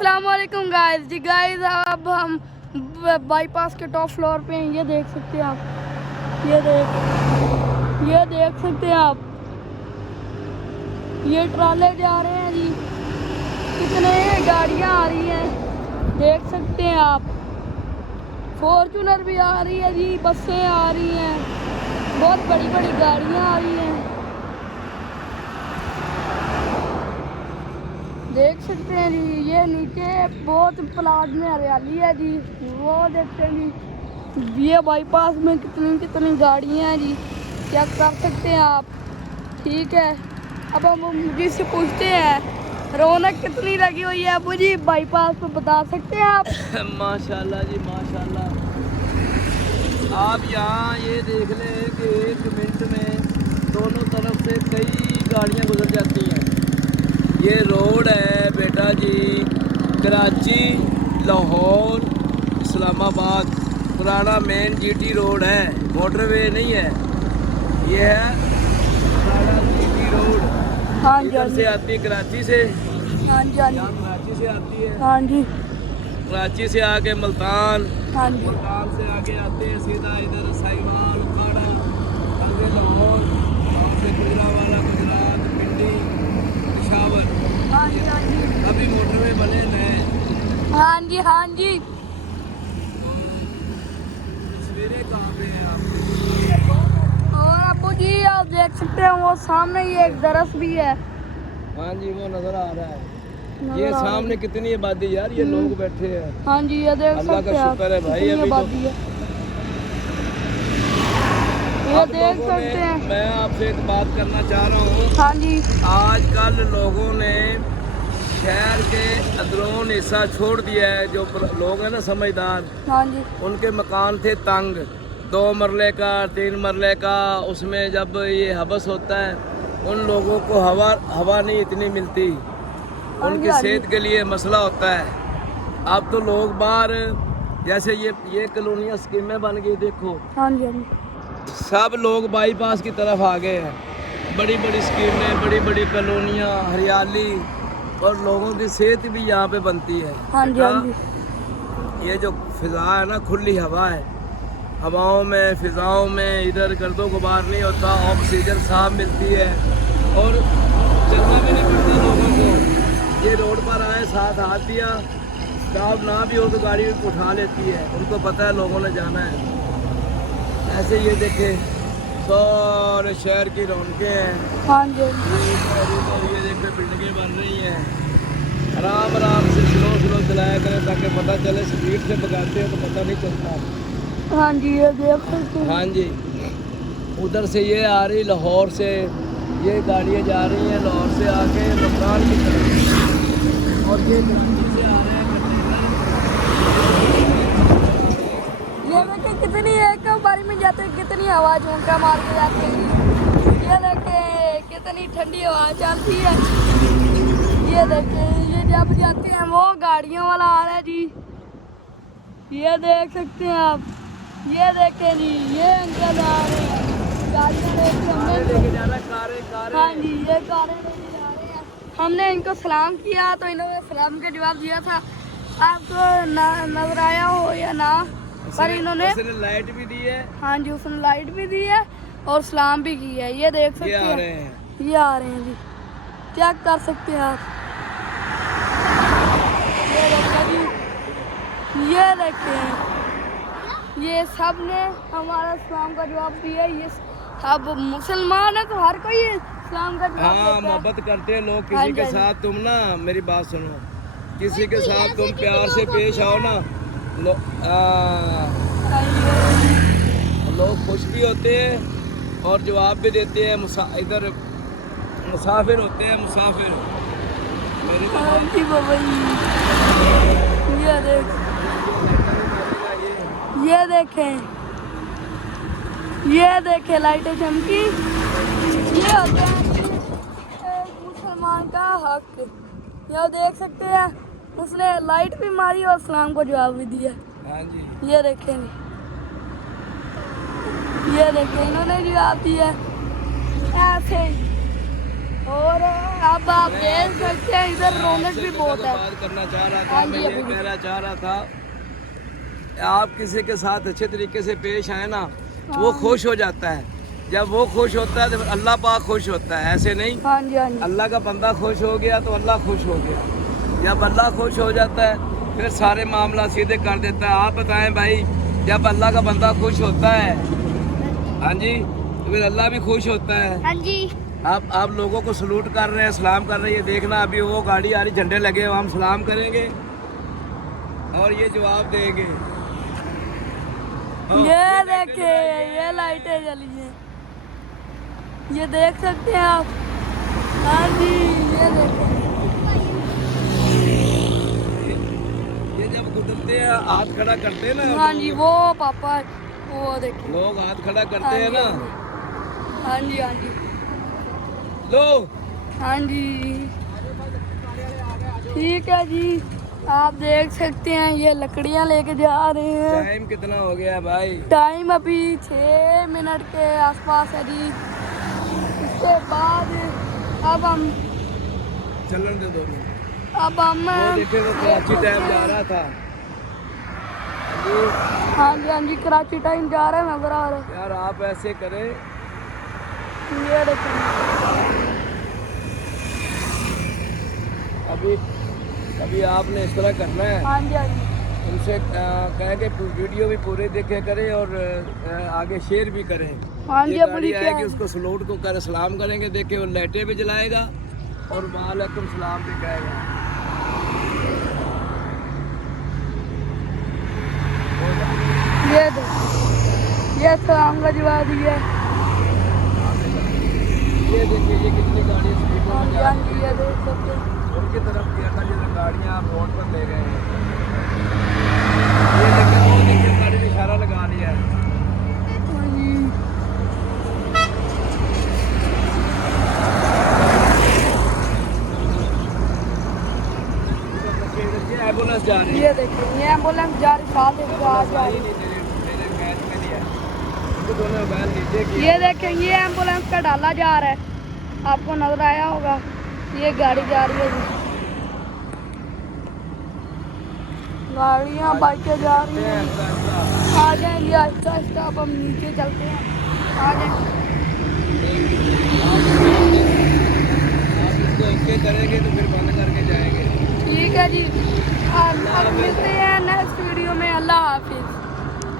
अस्सलाम वालेकुम गाइस जी। गाइस अब हम बाईपास के टॉप फ्लोर पे हैं। ये देख सकते हैं आप, ये देख सकते हैं आप, ये ट्राले जा रहे हैं जी। कितने गाड़ियां आ रही हैं देख सकते हैं आप। फॉर्चूनर भी आ रही है जी, बसें आ रही हैं, बहुत बड़ी बड़ी गाड़ियां आ रही हैं। देख सकते हैं जी, ये नीचे बहुत प्लाट में हरियाली है जी। वो देखते हैं जी, ये बाईपास में कितनी कितनी गाड़ियां हैं जी, चेक कर सकते हैं आप। ठीक है, अब हम मुझे से पूछते हैं रौनक कितनी लगी हुई है अबू जी बाईपास पे, बता सकते हैं आप? माशाल्लाह जी माशाल्लाह। आप यहाँ ये देख लें कि 1 मिनट में दोनों तरफ से कई गाड़ियाँ गुजर जाती हैं। ये रोड है बेटा जी, कराची लाहौर इस्लामाबाद पुराना मेन जीटी रोड है, मोटरवे नहीं है। ये है पुराना जीटी रोड। हाँ जी, इधर से आती है कराची से। हाँ जी, हाँ जी, कराची से आती है। हाँ जी, कराची से आके मुल्तान, हाँ जी, मुल्तान से आगे आते हैं सीधा इधर साहिवाल, उखाड़ा, आगे लाहौर, वहाँ से गुजरावाला, गुजरात, पिंडी, पेशावर। हाँ जी, हाँ जी, अभी मोटरवे बने नए। हाँ जी, हाँ जी। सवेरे कहाँ पे हैं आप? और अबू जी आप देख सकते हैं वो सामने ही एक दरख्त भी है। हाँ जी, वो नजर आ रहा है। नजर ये आ रहा सामने है। कितनी आबादी यार, ये लोग बैठे हैं। हाँ जी, ये देख अल्लाह सकते का हैं आप, शुक्र है भाई। कितनी अभी तो आबादी है, ये अब देख लोगों सकते ने, हैं। मैं आपसे एक बात करना चाह रहा हूँ। हाँ जी, आजकल लोगों ने शहर के अंदरून हिस्सा छोड़ दिया है। जो लोग हैं ना समझदार, हाँ जी, उनके मकान थे तंग, 2 मरले का, 3 मरले का। उसमें जब ये हवस होता है, उन लोगों को हवा नहीं इतनी मिलती, हाँ जी, उनकी हाँ जी, सेहत के लिए मसला होता है। अब तो लोग बाहर, जैसे ये कॉलोनियाँ स्कीमें बन गई, देखो हाँ जी, हाँ जी, सब लोग बाईपास की तरफ आ गए हैं। बड़ी बड़ी स्कीमें, बड़ी बड़ी कॉलोनियाँ, हरियाली, और लोगों की सेहत भी यहाँ पे बनती है। हाँ जी, हाँ जी, ये जो फिजा है ना, खुली हवा है, हवाओं में, फिजाओं में इधर गर्दो गुबार नहीं होता, ऑक्सीजन साफ मिलती है, और चलना भी नहीं पड़ता लोगों को। ये रोड पर आए, साथ हाथ दिया, स्टाफ ना भी हो तो गाड़ी उठा लेती है, उनको पता है लोगों ने जाना है। ऐसे ये देखे सारे शहर की रौनकें हैं। हाँ जी, ये देखे बिल्डिंगें बन रही हैं। आराम आराम से स्लो चलाया करें, ताकि पता चले। स्पीड से भगाते हैं तो पता नहीं चलता। हाँ जी, ये देख सकते हैं। हाँ जी, उधर से ये आ रही लाहौर से, ये गाड़ियाँ जा रही हैं लाहौर से आके मुल्तान की तरफ, और ये कराची से आ रहे हैं कंटेनर। ये देखिए कितनी एक बारी में जाते हैं, कितनी हवा झोंका मार के जाते हैं। ये देखिए कितनी ठंडी हवा चलती है। ये देखिए, ये जब जाते हैं वो गाड़ियों वाला आ रहा है जी। ये देख सकते हैं आप, ये देखें जी, ये अंकल आ रहे हैं, गाड़ियाँ लेके जा रहा है, कारें। हाँ जी, ये कारें लेके जा रहे हैं। हमने इनको सलाम किया तो इन्होंने सलाम का जवाब दिया था। आपको नजर आया हो या ना, पर इन्होंने उसने लाइट भी दी है। हाँ जी, उसने लाइट भी दी है और सलाम भी की है। ये देख सकते ये हैं, आ रहे हैं। ये आ रहे हैं जी, चेक कर सकते हैं आप। ये देखें जी, ये देखें, ये सब ने हमारा सलाम का जवाब दिया। ये अब मुसलमान है तो हर कोई सलाम का जवाब हाँ, देता है। मोहब्बत करते हैं लोग हाँ किसी जी, के हाँ जी। साथ। तुम ना मेरी बात सुनो, किसी के साथ तुम प्यार से पेश आओ ना, लोग खुश भी होते हैं और जवाब भी देते हैं। इधर मुसाफिर होते हैं, मुसाफिर। हाँ जी बाबा जी, ये देख, ये देखें, ये देखें लाइटें चमकी। ये होता है एक मुसलमान का हक। ये देख सकते हैं, उसने लाइट भी मारी और सलाम को जवाब भी दिया। हाँ जी, ये देखें, ये देखें, इन्होंने जवाब दिया ऐसे ही। और अब आप देख सकते हैं इधर रौनक भी बहुत है। बात करना चाह रहा था, हाँ मैं जी, ये अभी भी। कहना चाह रहा था, आप किसी के साथ अच्छे तरीके से पेश आए ना, वो हाँ। खुश हो जाता है। जब वो खुश होता है तो फिर अल्लाह पाक खुश होता है, ऐसे नहीं। हाँ जी, हाँ जी। अल्लाह का बंदा खुश हो गया तो अल्लाह खुश हो गया। जब अल्लाह खुश हो जाता है फिर सारे मामला सीधे कर देता है। आप बताएं भाई, जब अल्लाह का बंदा खुश होता है, हाँ जी, तो फिर अल्लाह भी खुश होता है। हाँ जी। आप लोगों को सलूट कर रहे हैं, सलाम कर रहे हैं। ये देखना अभी वो गाड़ी आ रही, झंडे लगे हुए, हम सलाम करेंगे और ये जवाब देंगे। हाँ, ये देखिए ये लाइटें जली हैं, ये देख सकते हैं आप। हाँ जी, ये देखिए। ये जब गुजरते हैं हाथ खड़ा करते हैं ना, हाँ जी, वो पापा, वो देखिए। लोग हाथ खड़ा हाँ करते हैं जी, ना। हाँ जी, हाँ जी, लो हाँ जी। ठीक है जी, आप देख सकते हैं ये लकड़ियाँ लेके जा रहे हैं। टाइम कितना हो गया भाई? टाइम अभी 6 मिनट के आसपास है जी। इसके बाद अब हम चलन दे दो। अब हम वो देखे वो कराची टाइम जा रहा था। हाँ जी, हाँ जी, कराची टाइम जा रहे हैं नजर आ रहे हैं। यार आप ऐसे करें, ये देखिए। अभी अभी आपने इस तरह करना है, हाँ जी, हाँ जी, उनसे कह के वीडियो भी पूरे देखे करें और आगे शेयर भी करें। हाँ जी। ये अब गाड़ी क्या आएगी है? उसको सलूट को कर सलाम करेंगे, देखे वो लाइटें भी जलाएगा और वालेकुम सलाम भी कहेगा। ये देखिए, ये सलाम का जवाब दिया है। ये देखिए ये कितनी गाड़ी स्पीड हाँ में जी, जा हाँ रही जी, ये देख सकते हैं। है। उनकी तरफ किया था जैसे गाड़ियाँ आप रोड पर ले गए हैं। ये देखिए वो देखिए गाड़ी ने इशारा लगा दिया है। हाँ जी। ये एम्बुलेंस जा रही है। ये देखिए, ये एम्बुलेंस जा रही, साथ ही जा रही। मेरे मैच में नहीं है। इनको दोनों बैल नीचे किया। ये देखें, ये एम्बुलेंस का डाला जा रहा है, आपको नजर आया होगा। ये गाड़ी जा रही है जी, गाड़ियाँ बाइकें जा रही हैं। आ जाए जी आहिस्ता आहिस्ता, अब हम नीचे चलते हैं। आ जाए। आप इसको ओके करेंगे तो फिर बंद करके जाएंगे। ठीक है जी, अब मिलते हैं नेक्स्ट वीडियो में। अल्लाह हाफिज़।